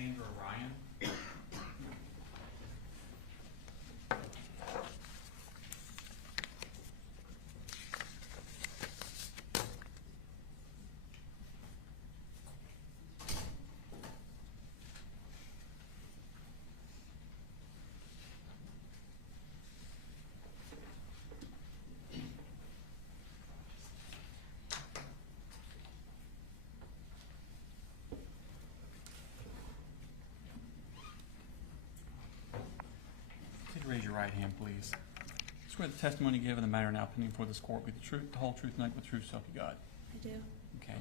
Cassandra Ryan. Raise your right hand, please. Swear the testimony you give in the matter now pending before this court will be the truth, the whole truth, and nothing but the truth, so help you God. I do. Okay.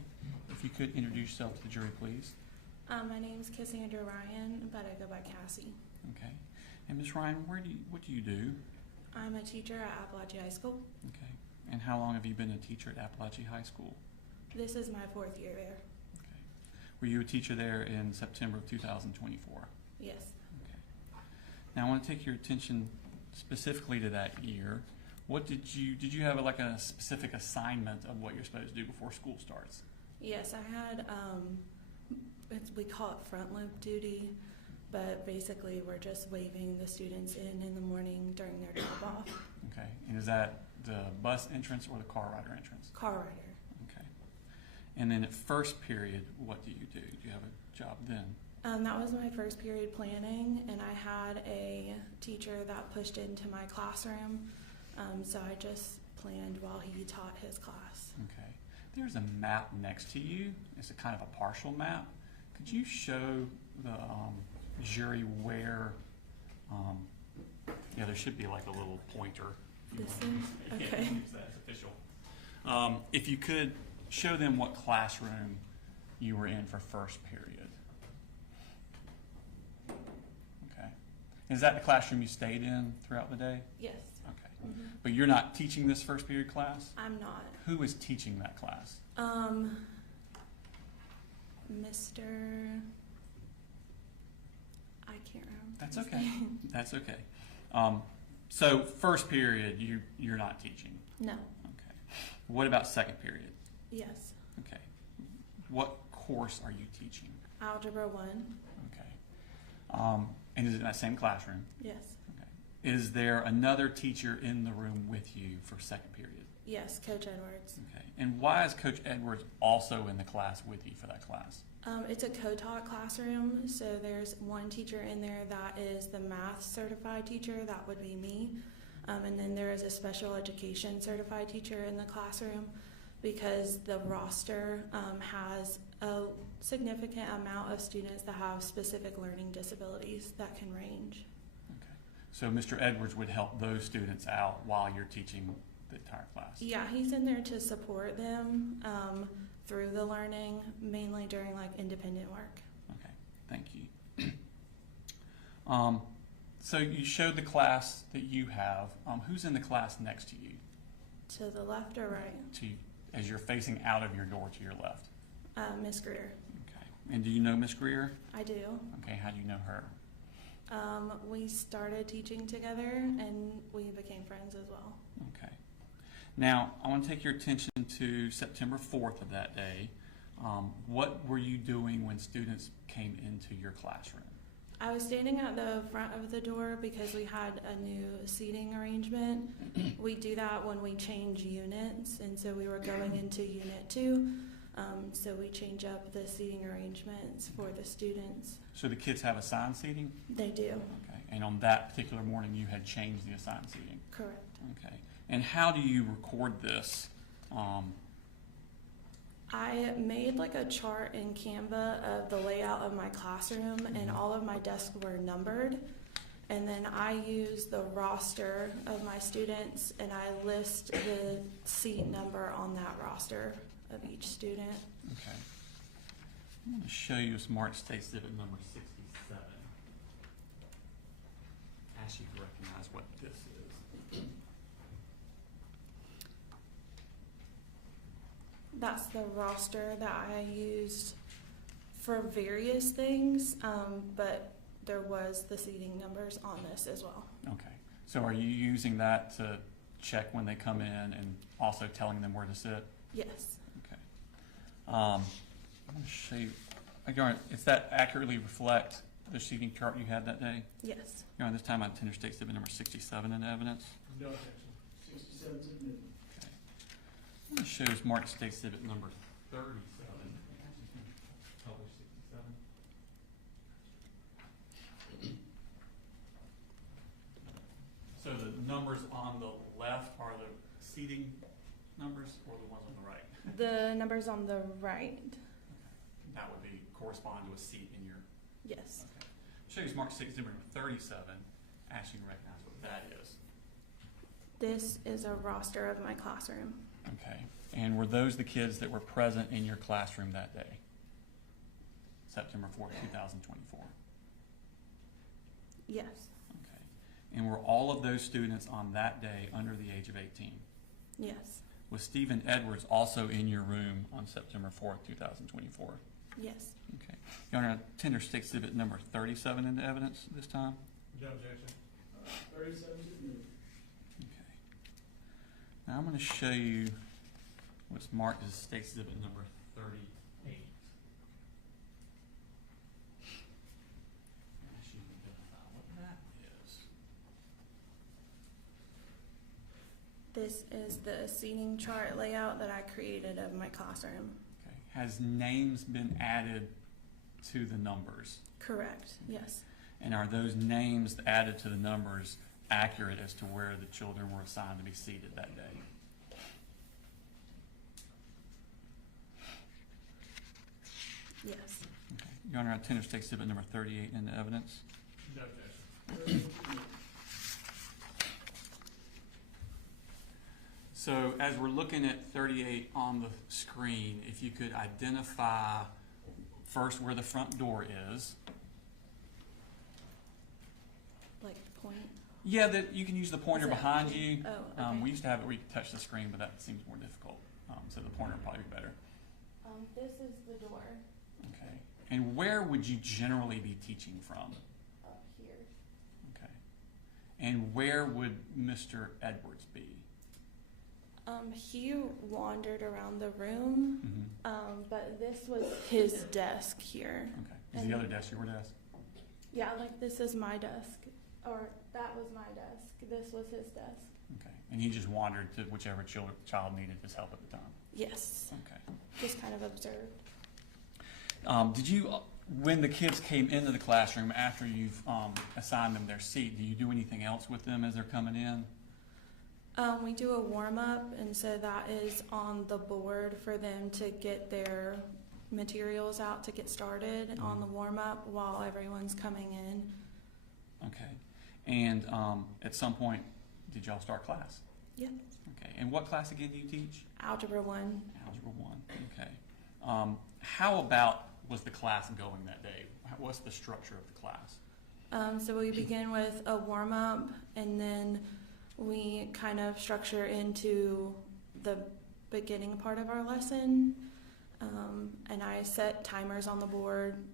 If you could introduce yourself to the jury, please. My name is Cassandra Ryan, but I go by Cassie. Okay. And Ms. Ryan, what do you do? I'm a teacher at Apalachee High School. Okay. And how long have you been a teacher at Apalachee High School? This is my 4th year there. Okay. Were you a teacher there in September of 2024? Yes. Now I want to take your attention specifically to that year. What did you have like a specific assignment of what you're supposed to do before school starts? Yes, I had, we call it front loop duty, but basically we're just waving the students in the morning during their drop off. Okay. And is that the bus entrance or the car rider entrance? Car rider. Okay. And then at first period, what do you do? Do you have a job then? That was my first period planning, and I had a teacher that pushed into my classroom, so I just planned while he taught his class. Okay. There's a map next to you. It's a kind of a partial map. Could you show the jury where, there should be like a little pointer. This is? Okay. Use that as official. If you could show them what classroom you were in for first period. Is that the classroom you stayed in throughout the day? Yes. Okay. Mm-hmm. But you're not teaching this first period class? I'm not. Who is teaching that class? Mr. I can't remember. That's okay. That's okay. So first period, you're not teaching? No. Okay. What about second period? Yes. Okay. What course are you teaching? Algebra 1. Okay. And is it in that same classroom? Yes. Okay. Is there another teacher in the room with you for second period? Yes, Coach Edwards. Okay. And why is Coach Edwards also in the class with you for that class? It's a co-taught classroom, so there's one teacher in there that is the math certified teacher, that would be me, and then there is a special education certified teacher in the classroom because the roster has a significant amount of students that have specific learning disabilities that can range. Okay. So Mr. Edwards would help those students out while you're teaching the entire class? Yeah, he's in there to support them through the learning, mainly during like independent work. Okay, thank you. So you showed the class that you have. Who's in the class next to you? To the left or right? To you, as you're facing out of your door to your left. Miss Greer. Okay. And do you know Miss Greer? I do. Okay, how do you know her? We started teaching together and we became friends as well. Okay. Now, I want to take your attention to September 4th of that day. What were you doing when students came into your classroom? I was standing at the front of the door because we had a new seating arrangement. We do that when we change units, and so we were going into Unit 2. So we change up the seating arrangements for the students. So the kids have assigned seating? They do. Okay. And on that particular morning, you had changed the assigned seating? Correct. Okay. And how do you record this? I made like a chart in Canva of the layout of my classroom, and all of my desks were numbered. And then I use the roster of my students, and I list the seat number on that roster of each student. Okay. I'm going to show you a Smart State Civic number 67. Ask you to recognize what this is. That's the roster that I used for various things, but there was the seating numbers on this as well. Okay. So are you using that to check when they come in and also telling them where to sit? Yes. Okay. I'm going to show you Does that accurately reflect the seating chart you had that day? Yes. Your Honor, this time on tender state exhibit number 67 in evidence. No objection. 67 is admitted. This shows marked state exhibit number 37. Published 67. So the numbers on the left are the seating numbers or the ones on the right? The numbers on the right. That would be correspond to a seat in your. Yes. Okay. Shows marked state exhibit number 37. Ask you to recognize what that is. This is a roster of my classroom. Okay. And were those the kids that were present in your classroom that day? September 4th, 2024. Yes. Okay. And were all of those students on that day under the age of 18? Yes. Was Stephen Edwards also in your room on September 4th, 2024? Yes. Okay. Your Honor, tender state exhibit number 37 into evidence this time. No objection. 37 is admitted. Okay. Now I'm going to show you what's marked as state exhibit number 38. Ask you to identify what that is. This is the seating chart layout that I created of my classroom. Okay. Has names been added to the numbers? Correct. Yes. And are those names added to the numbers accurate as to where the children were assigned to be seated that day? Yes. Okay. Your Honor, I tender state exhibit number 38 into evidence. No objection. So as we're looking at 38 on the screen, if you could identify first where the front door is. Like the point. Yeah, that you can use the pointer Is that behind okay? you. Oh, okay. We used to have it where you could touch the screen, but that seems more difficult. So the pointer would probably be better. This is the door Okay. And where would you generally be teaching from? up here. Okay. And where would Mr. Edwards be? He wandered around the room, Mm-hmm. but this was his desk here. Okay. Is the other desk your desk? Yeah, like this is my desk, or that was my desk. This was his desk. Okay. And he just wandered to whichever child needed his help at the time? Yes. Okay. Just kind of observed. Did you, when the kids came into the classroom after you've assigned them their seat, do you do anything else with them as they're coming in? We do a warm-up, and so that is on the board for them to get their materials out to get started on the warm-up while everyone's coming in. Okay. And at some point, did y'all start class? Yeah. Okay. And what class again do you teach? Algebra 1. Algebra 1. Okay. How about was the class going that day? What's the structure of the class? So we begin with a warm-up, and then we kind of structure into the beginning part of our lesson. And I set timers on the board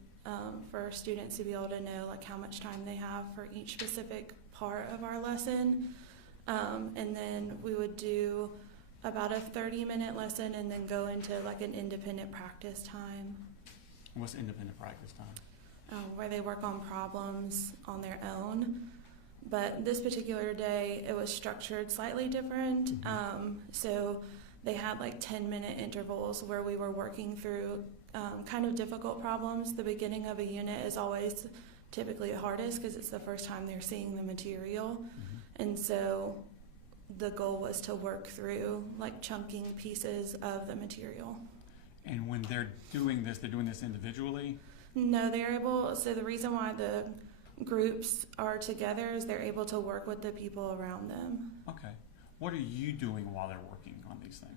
for students to be able to know like how much time they have for each specific part of our lesson. And then we would do about a 30-minute lesson and then go into like an independent practice time. What's independent practice time? Where they work on problems on their own. But this particular day, it was structured slightly different. So they had like 10-minute intervals where we were working through kind of difficult problems. The beginning of a unit is always typically the hardest because it's the first time they're seeing the material. And so the goal was to work through like chunking pieces of the material. And when they're doing this individually? No, they're able, so the reason why the groups are together is they're able to work with the people around them. Okay. What are you doing while they're working on these things?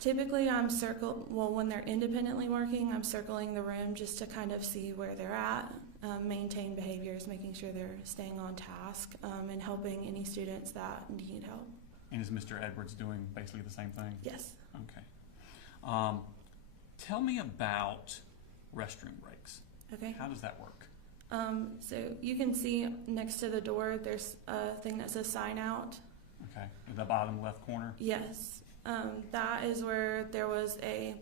Typically when they're independently working, I'm circling the room just to kind of see where they're at, maintain behaviors, making sure they're staying on task, and helping any students that need help. And is Mr. Edwards doing basically the same thing? Yes. Okay. Tell me about restroom breaks. Okay. How does that work? So you can see next to the door, there's a thing that says sign out. Okay. In the bottom left corner? Yes. That is where there was a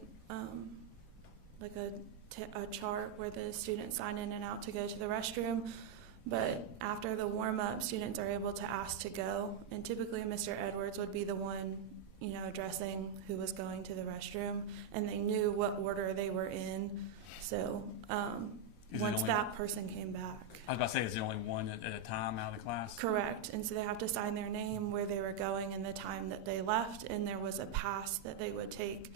like a a chart where the students sign in and out to go to the restroom. But after the warm-up, students are able to ask to go, and typically Mr. Edwards would be the one, addressing who was going to the restroom, and they knew what order they were in. So once that person came back. I was about to say, is there only one at a time out of the class? Correct, and so they have to sign their name, where they were going, and the time that they left, and there was a pass that they would take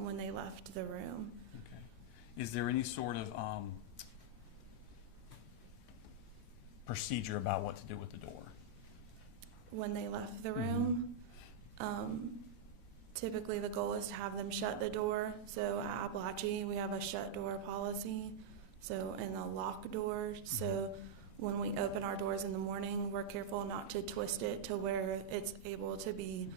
when they left the room. Okay. Is there any sort of procedure about what to do with the door? When they left the room, typically the goal is to have them shut the door. So at Apalachee, we have a shut door policy, and a lock door. So when we open our doors in the morning, we're careful not to twist it to where it's able to be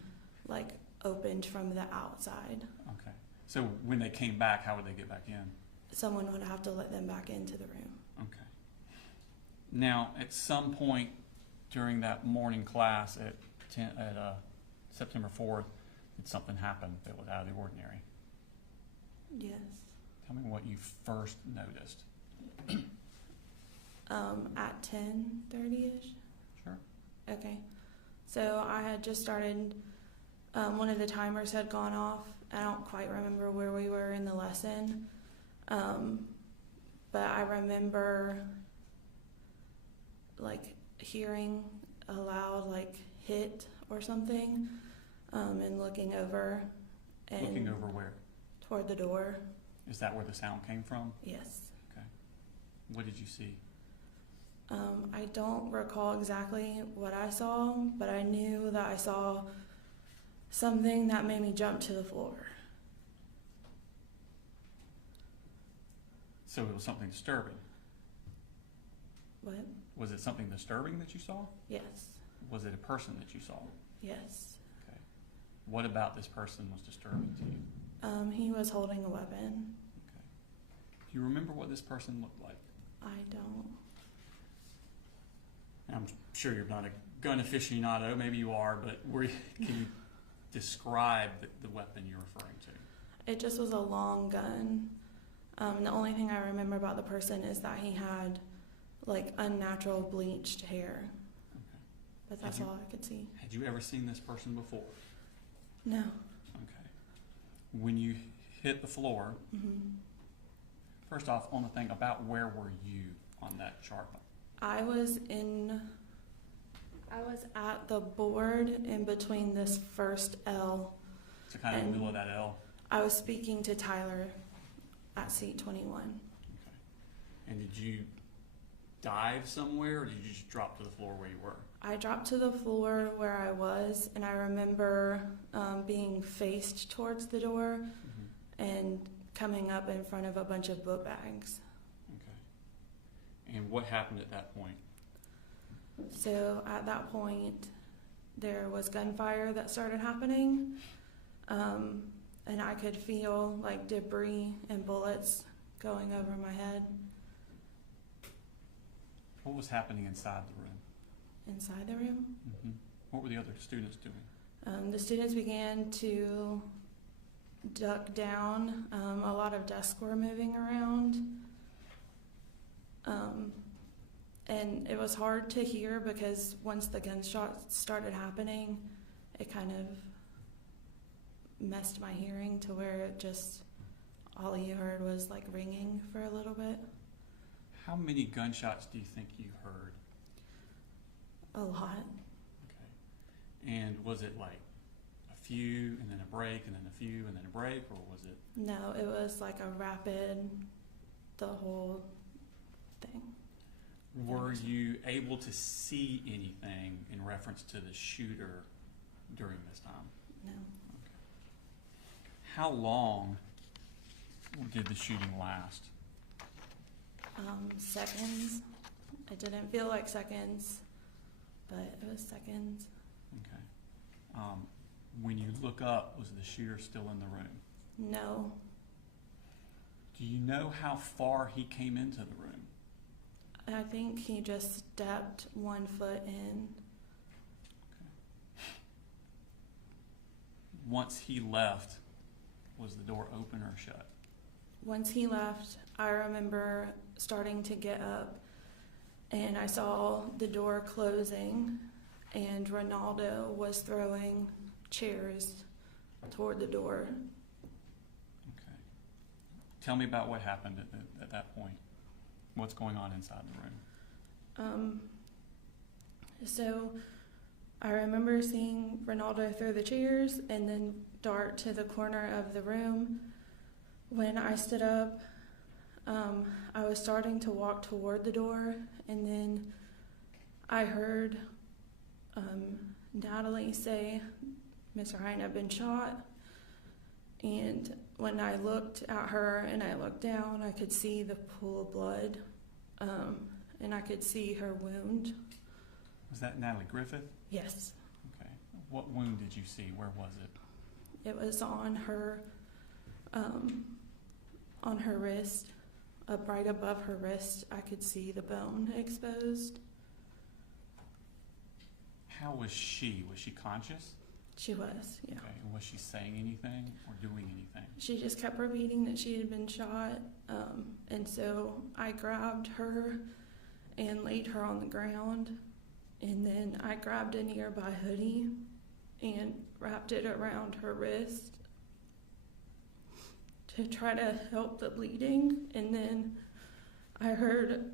like opened from the outside. Okay. So when they came back, how would they get back in? Someone would have to let them back into the room. Okay. Now, at some point during that morning class at September 4th, did something happen that was out of the ordinary? Yes. Tell me what you first noticed. At 10:30ish. Sure. Okay. So I had just started, one of the timers had gone off. I don't quite remember where we were in the lesson. But I remember like hearing a loud like hit or something, and looking over. And Looking over where? toward the door. Is that where the sound came from? Yes. Okay. What did you see? I don't recall exactly what I saw, but I knew that I saw something that made me jump to the floor. So it was something disturbing. What? Was it something disturbing that you saw? Yes. Was it a person that you saw? Yes. Okay. What about this person was disturbing to you? He was holding a weapon. Okay. Do you remember what this person looked like? I don't. And I'm sure you're not a gun aficionado. Maybe you are, but can you describe the weapon you're referring to? It just was a long gun. The only thing I remember about the person is that he had like unnatural bleached hair. Okay. But that's all I could see. Had you ever seen this person before? No. Okay. When you hit the floor, first off, on the thing about where were you on that chart? I was at the board in between this first L. So kind of in the middle of that L? I was speaking to Tyler at seat 21. Okay. And did you dive somewhere, or did you just drop to the floor where you were? I dropped to the floor where I was, and I remember being faced towards the door and coming up in front of a bunch of book bags. Okay. And what happened at that point? So at that point, there was gunfire that started happening, and I could feel like debris and bullets going over my head. What was happening inside the room? Inside the room? What were the other students doing? The students began to duck down. A lot of desks were moving around. And it was hard to hear because once the gunshots started happening, it kind of messed my hearing to where it just, all you heard was like ringing for a little bit. How many gunshots do you think you heard? A lot. Okay. And was it like a few and then a break and then a few and then a break, or was it? No, it was like a rapid, the whole thing. Were you able to see anything in reference to the shooter during this time? No. Okay. How long did the shooting last? Seconds. It didn't feel like seconds, but it was seconds. Okay. When you look up, was the shooter still in the room? No. Do you know how far he came into the room? I think he just stepped 1 foot in. Okay. Once he left, was the door open or shut? once he left, I remember starting to get up, and I saw the door closing, and Ronaldo was throwing chairs toward the door. Okay. Tell me about what happened at that point. What's going on inside the room? So I remember seeing Ronaldo throw the chairs and then dart to the corner of the room. When I stood up, I was starting to walk toward the door, and then I heard Natalie say, "Mr. Hine had been shot." And when I looked at her and I looked down, I could see the pool of blood, and I could see her wound. Was that Natalie Griffith? Yes. Okay. What wound did you see? Where was it? It was on her wrist, right above her wrist. I could see the bone exposed. How was she? Was she conscious? She was, yeah. Okay. And was she saying anything or doing anything? She just kept repeating that she had been shot, and so I grabbed her and laid her on the ground, and then I grabbed a nearby hoodie and wrapped it around her wrist to try to help the bleeding. And then I heard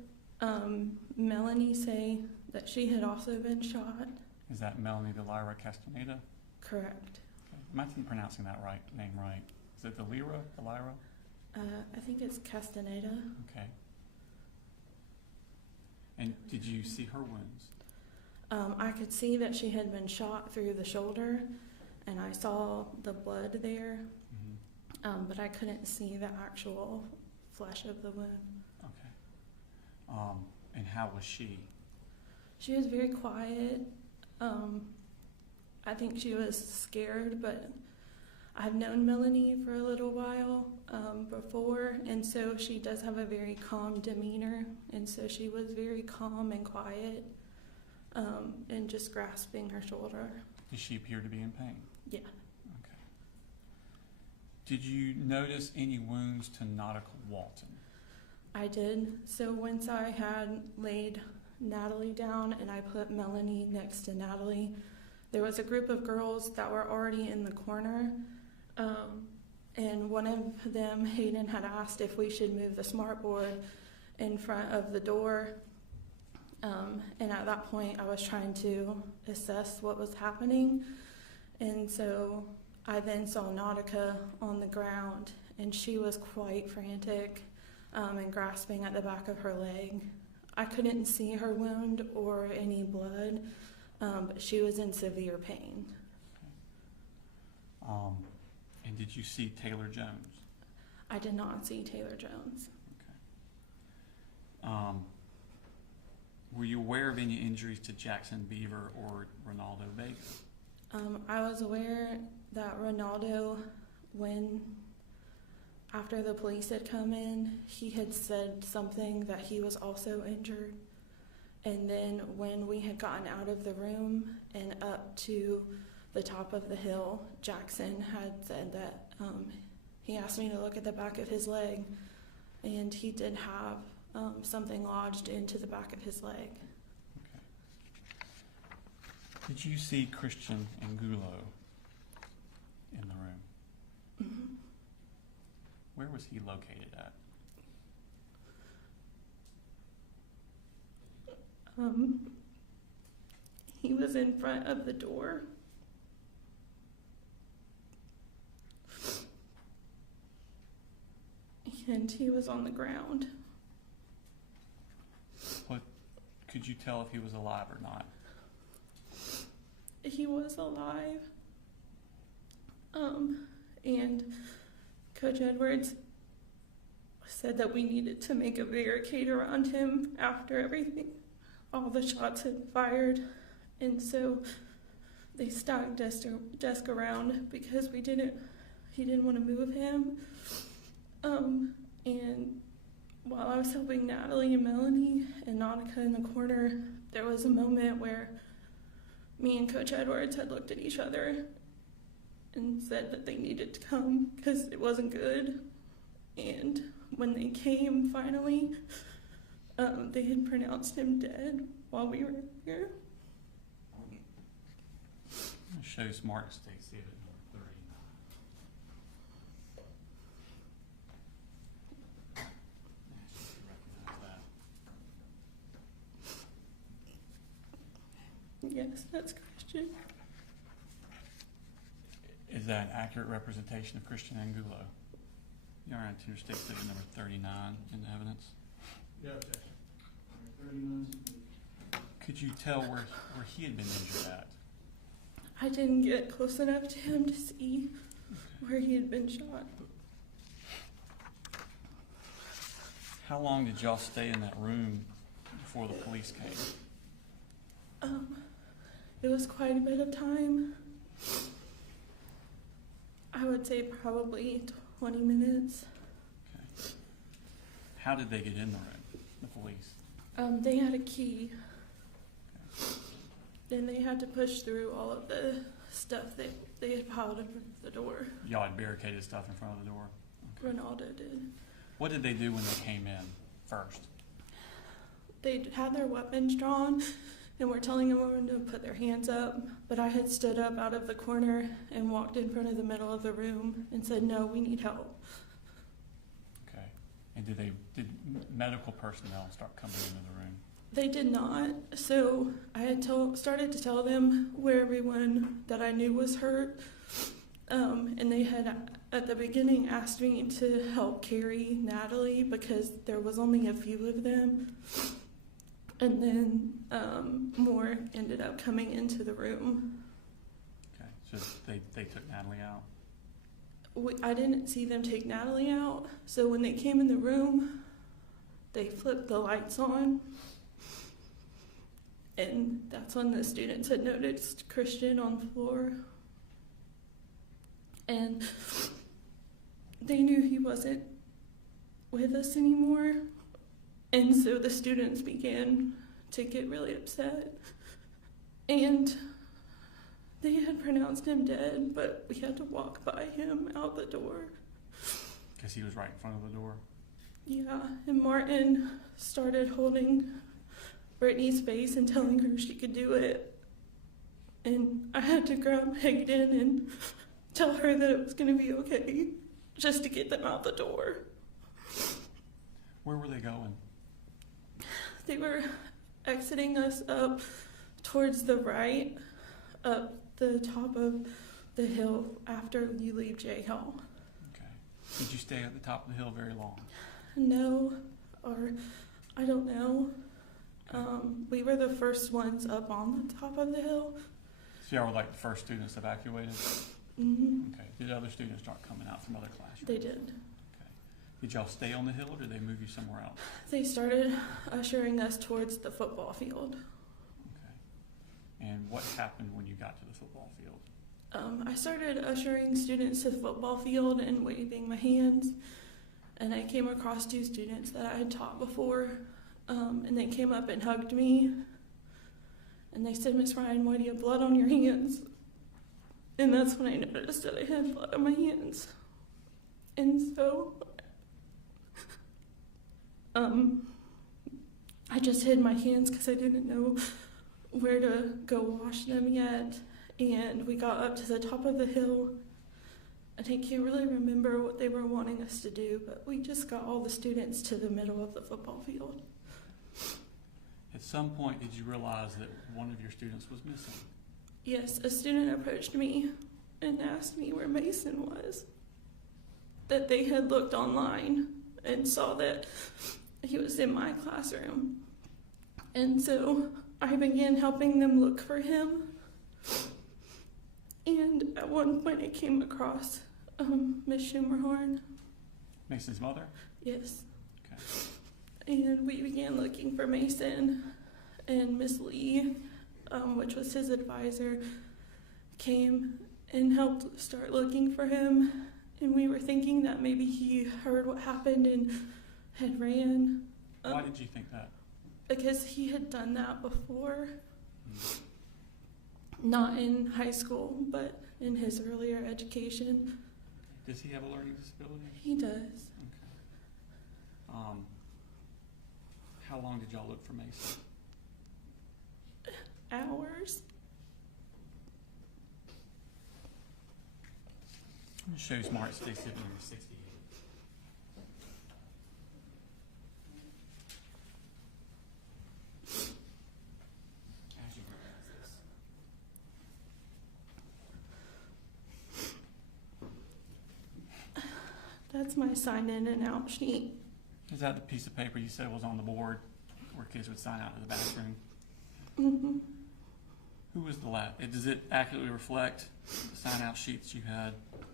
Melanie say that she had also been shot. Is that Melanie Delira Castaneda? Correct. Okay. Am I pronouncing that name right? Is it Delira? I think it's Castaneda. Okay. And did you see her wounds? I could see that she had been shot through the shoulder, and I saw the blood there, but I couldn't see the actual flesh of the wound. Okay. And how was she? She was very quiet. I think she was scared, but I've known Melanie for a little while before, and so she does have a very calm demeanor, and so she was very calm and quiet, and just grasping her shoulder. Did she appear to be in pain? Yeah. Okay. Did you notice any wounds to Nautica Walton? I did. So once I had laid Natalie down and I put Melanie next to Natalie, there was a group of girls that were already in the corner, and one of them, Hayden, had asked if we should move the smartboard in front of the door, and at that point I was trying to assess what was happening, and so I then saw Nautica on the ground, and she was quite frantic and grasping at the back of her leg. I couldn't see her wound or any blood, but she was in severe pain. Okay. And did you see Taylor Jones? I did not see Taylor Jones. Okay. Were you aware of any injuries to Jackson Beaver or Ronaldo Vega? I was aware that Ronaldo, after the police had come in, he had said something that he was also injured. And then when we had gotten out of the room and up to the top of the hill, Jackson had said that he asked me to look at the back of his leg, and he did have something lodged into the back of his leg. Okay. Did you see Christian Angulo in the room? Mm-hmm. Where was he located at? He was in front of the door. And he was on the ground. What, could you tell if he was alive or not? He was alive. And Coach Edwards said that we needed to make a barricade around him after all the shots had fired. And so they stacked desk around because he didn't want to move him. And while I was helping Natalie and Melanie and Nautica in the corner, there was a moment where me and Coach Edwards had looked at each other and said that they needed to come because it wasn't good. And when they came finally, they had pronounced him dead while we were here. It shows Mark Stacy at number 39. Recognize that. Yes, that's Christian. Is that an accurate representation of Christian Angulo? You're on to your state exhibit number 39 in the evidence. No objection. 39 submitted. Could you tell where he had been injured at? I didn't get close enough to him to see where he had been shot. How long did y'all stay in that room before the police came? It was quite a bit of time. I would say probably 20 minutes. Okay. How did they get in the room, the police? They had a key. Then they had to push through all of the stuff that they had piled in front of the door. Y'all had barricaded stuff in front of the door? Ronaldo did. What did they do when they came in first? They had their weapons drawn and were telling them to put their hands up, but I had stood up out of the corner and walked in front of the middle of the room and said, "No, we need help." Okay. And did medical personnel start coming into the room? They did not. So I had started to tell them where everyone that I knew was hurt. And they had, at the beginning, asked me to help carry Natalie because there was only a few of them. And then more ended up coming into the room. Okay. So they took Natalie out? I didn't see them take Natalie out. So when they came in the room, they flipped the lights on. And that's when the students had noticed Christian on the floor. And they knew he wasn't with us anymore. And so the students began to get really upset. And they had pronounced him dead, but we had to walk by him out the door. Because he was right in front of the door? Yeah, and Martin started holding Brittany's face and telling her she could do it. And I had to grab Hayden and tell her that it was going to be okay, just to get them out the door. Where were they going? They were exiting us up towards the right, up the top of the hill after you leave J Hall. Okay. Did you stay at the top of the hill very long? No, or I don't know. We were the first ones up on the top of the hill. So y'all were like the first students evacuated? Mm-hmm. Okay. Did other students start coming out from other classrooms? They did. Okay. Did y'all stay on the hill or did they move you somewhere else? They started ushering us towards the football field. Okay. And what happened when you got to the football field? I started ushering students to the football field and waving my hands. And I came across two students that I had taught before. And they came up and hugged me. And they said, "Miss Ryan, why do you have blood on your hands?" And that's when I noticed that I had blood on my hands. And so, I just hid my hands because I didn't know where to go wash them yet. And we got up to the top of the hill. And I can't really remember what they were wanting us to do, but we just got all the students to the middle of the football field. At some point, did you realize that one of your students was missing? Yes, a student approached me and asked me where Mason was. That they had looked online and saw that he was in my classroom. And so I began helping them look for him. And at one point I came across Miss Schumerhorn. Mason's mother? Yes. Okay. And we began looking for Mason, and Miss Lee, which was his advisor, came and helped start looking for him. And we were thinking that maybe he heard what happened and had ran. Why did you think that? Because he had done that before. Not in high school, but in his earlier education. Does he have a learning disability? He does. Okay. How long did y'all look for Mason? Hours. It shows Mark Stay Sibby number 68. As you realize this. That's my sign in and out sheet. Is that the piece of paper you said was on the board where kids would sign out to the bathroom? Mm-hmm. Who was the last? Does it accurately reflect the sign out sheets you had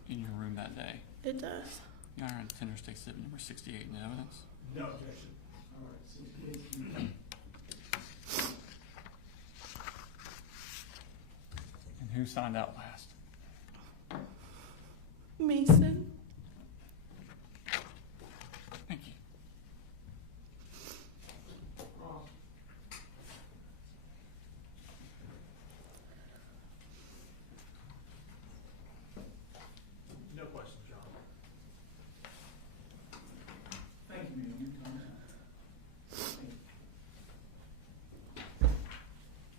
in your room that day? It does. Your Honor, Tender State Exhibit number 68 in evidence. No objection. All right, 68. And who signed out last? Mason.